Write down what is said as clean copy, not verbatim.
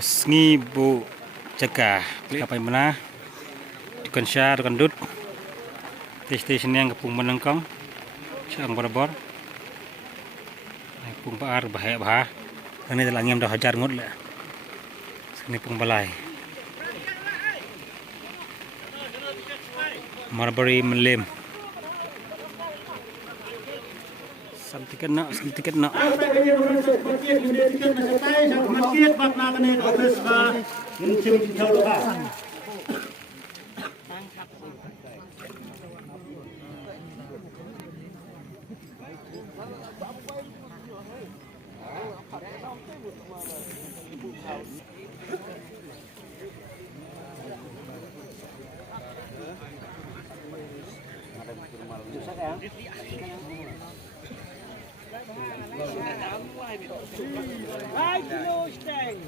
Kesngi bu cegah klik apa yang mana dukan syah dukan dut station yang kepung menengkong syang bor pung paar bahaya bah ini telah ngiem dah hajar ngut lah sini pung balai Marbury melim sam tiket nak Hai kilo steng.